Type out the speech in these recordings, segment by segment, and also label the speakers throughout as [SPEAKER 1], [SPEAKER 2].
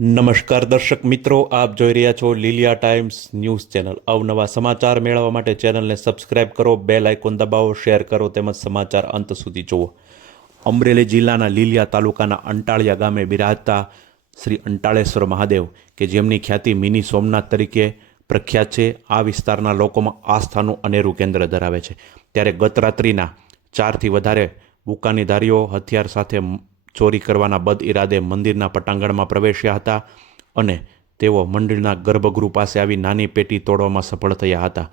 [SPEAKER 1] નમસ્કાર દર્શક મિત્રો, આપ જોઈ રહ્યા છો લીલિયા ટાઈમ્સ ન્યૂઝ ચેનલ. અવનવા સમાચાર મેળવવા માટે ચેનલને સબસ્ક્રાઇબ કરો, બેલ આઇકોન દબાવો, શેર કરો તેમજ સમાચાર અંત સુધી જુઓ. અમરેલી જિલ્લાના લીલિયા તાલુકાના અંટાળિયા ગામે બિરાજતા શ્રી અંટાળેશ્વર મહાદેવ, કે જેમની ખ્યાતિ મિની સોમનાથ તરીકે પ્રખ્યાત છે, આ વિસ્તારના લોકોમાં આસ્થાનું અનેરું કેન્દ્ર ધરાવે છે. ત્યારે ગત રાત્રિના ચારથી વધારે બુકાનીધારીઓ હથિયાર સાથે ચોરી કરવાના બદ ઇરાદે મંદિરના પટાંગણમાં પ્રવેશ્યા હતા અને તેઓ મંડળના ગર્ભગૃહ પાસે આવી નાની પેટી તોડવામાં સફળ થયા હતા.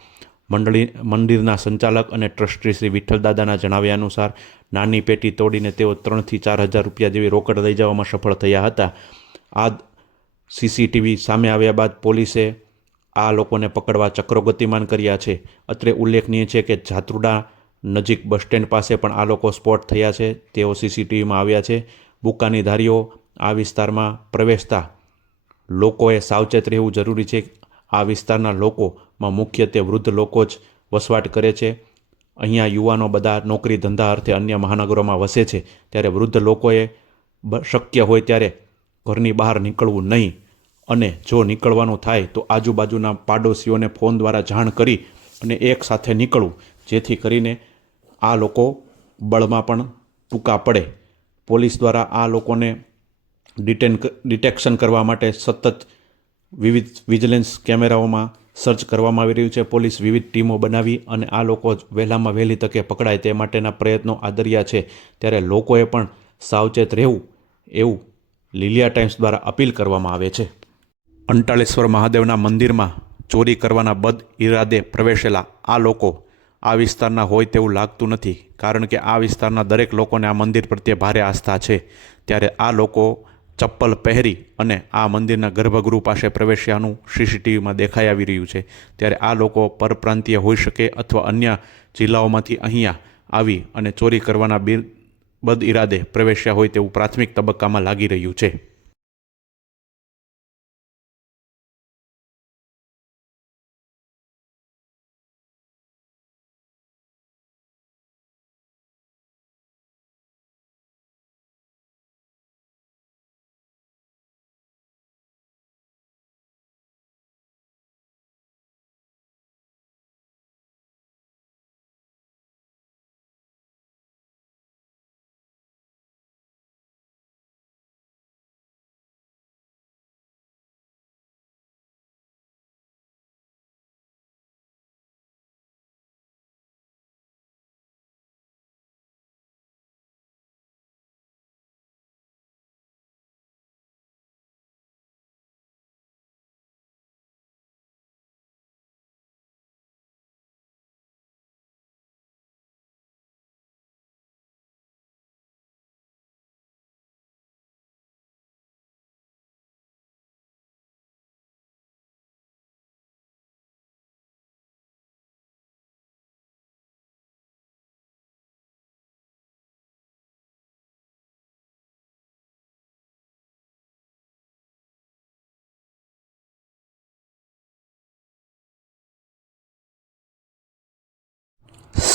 [SPEAKER 1] મંડળી, મંદિરના સંચાલક અને ટ્રસ્ટી શ્રી વિઠ્ઠલદાદાના જણાવ્યા અનુસાર, નાની પેટી તોડીને તેઓ ત્રણથી ચાર હજાર રૂપિયા જેવી રોકડ લઈ જવામાં સફળ થયા હતા. આ સીસીટીવી સામે આવ્યા બાદ પોલીસે આ લોકોને પકડવા ચક્રો ગતિમાન કર્યા છે. અત્રે ઉલ્લેખનીય છે કે જાત્રુડા નજીક બસ સ્ટેન્ડ પાસે પણ આ લોકો સ્પોટ થયા છે. તેઓ સીસીટીવીમાં આવ્યા છે. બુકાની ધારીઓ આ વિસ્તારમાં પ્રવેશતા લોકોએ સાવચેત રહેવું જરૂરી છે. આ વિસ્તારના લોકોમાં મુખ્યત્વે વૃદ્ધ લોકો જ વસવાટ કરે છે. અહીંયા યુવાનો બધા નોકરી ધંધા અર્થે અન્ય મહાનગરોમાં વસે છે. ત્યારે વૃદ્ધ લોકોએ શક્ય હોય ત્યારે ઘરની બહાર નીકળવું નહીં અને જો નીકળવાનું થાય તો આજુબાજુના પાડોશીઓને ફોન દ્વારા જાણ કરી અને એક સાથે નીકળવું. જેથી કરીને આ લોકો બળમાં પણ ટૂંકા પડે. પોલીસ દ્વારા આ લોકોને ડિટેન ડિટેક્શન કરવા માટે સતત વિવિધ વિજિલન્સ કેમેરાઓમાં સર્ચ કરવામાં આવી રહ્યું છે. પોલીસ વિવિધ ટીમો બનાવી અને આ લોકો જ વહેલામાં વહેલી તકે પકડાય તે માટેના પ્રયત્નો આદર્યા છે. ત્યારે લોકોએ પણ સાવચેત રહેવું એવું લીલિયા ટાઈમ્સ દ્વારા અપીલ કરવામાં આવે છે. અંટાળેશ્વર મહાદેવના મંદિરમાં ચોરી કરવાના બદ ઇરાદે પ્રવેશેલા આ લોકો આ વિસ્તારના હોય તેવું લાગતું નથી, કારણ કે આ વિસ્તારના દરેક લોકોને આ મંદિર પ્રત્યે ભારે આસ્થા છે. ત્યારે આ લોકો ચપ્પલ પહેરી અને આ મંદિરના ગર્ભગૃહ પાસે પ્રવેશ્યાનું સીસીટીવીમાં દેખાઈ આવી રહ્યું છે. ત્યારે આ લોકો પરપ્રાંતીય હોઈ શકે અથવા અન્ય જિલ્લાઓમાંથી અહીંયા આવી અને ચોરી કરવાના બિન બદ ઇરાદે પ્રવેશ્યા હોય તેવું પ્રાથમિક તબક્કામાં લાગી રહ્યું છે.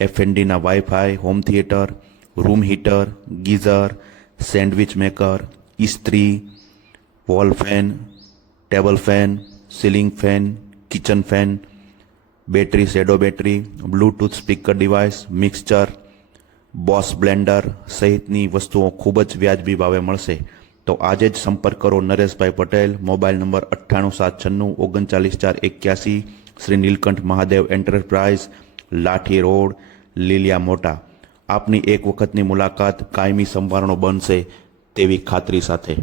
[SPEAKER 1] એફએનડીના wifi home theatre room heater geyser sandwich maker ઇસ્ત્રી wall fan table fan ceiling fan kitchen fan battery shadow battery Bluetooth speaker device mixture boss blender સહિતની વસ્તુઓ ખૂબ જ વ્યાજબી ભાવે મળશે તો આજે જ સંપર્ક કરો નરેશભાઈ પટેલ મોબાઈલ નંબર અઠ્ઠાણું સાત છન્નું ઓગણચાલીસ ચાર એક્યાસી શ્રી નીલકંઠ મહાદેવ એન્ટરપ્રાઇઝ લાઠી રોડ લીલિયા મોટા. આપની એક વખતની મુલાકાત કાયમી સંભારણો બનશે તેવી ખાતરી સાથે.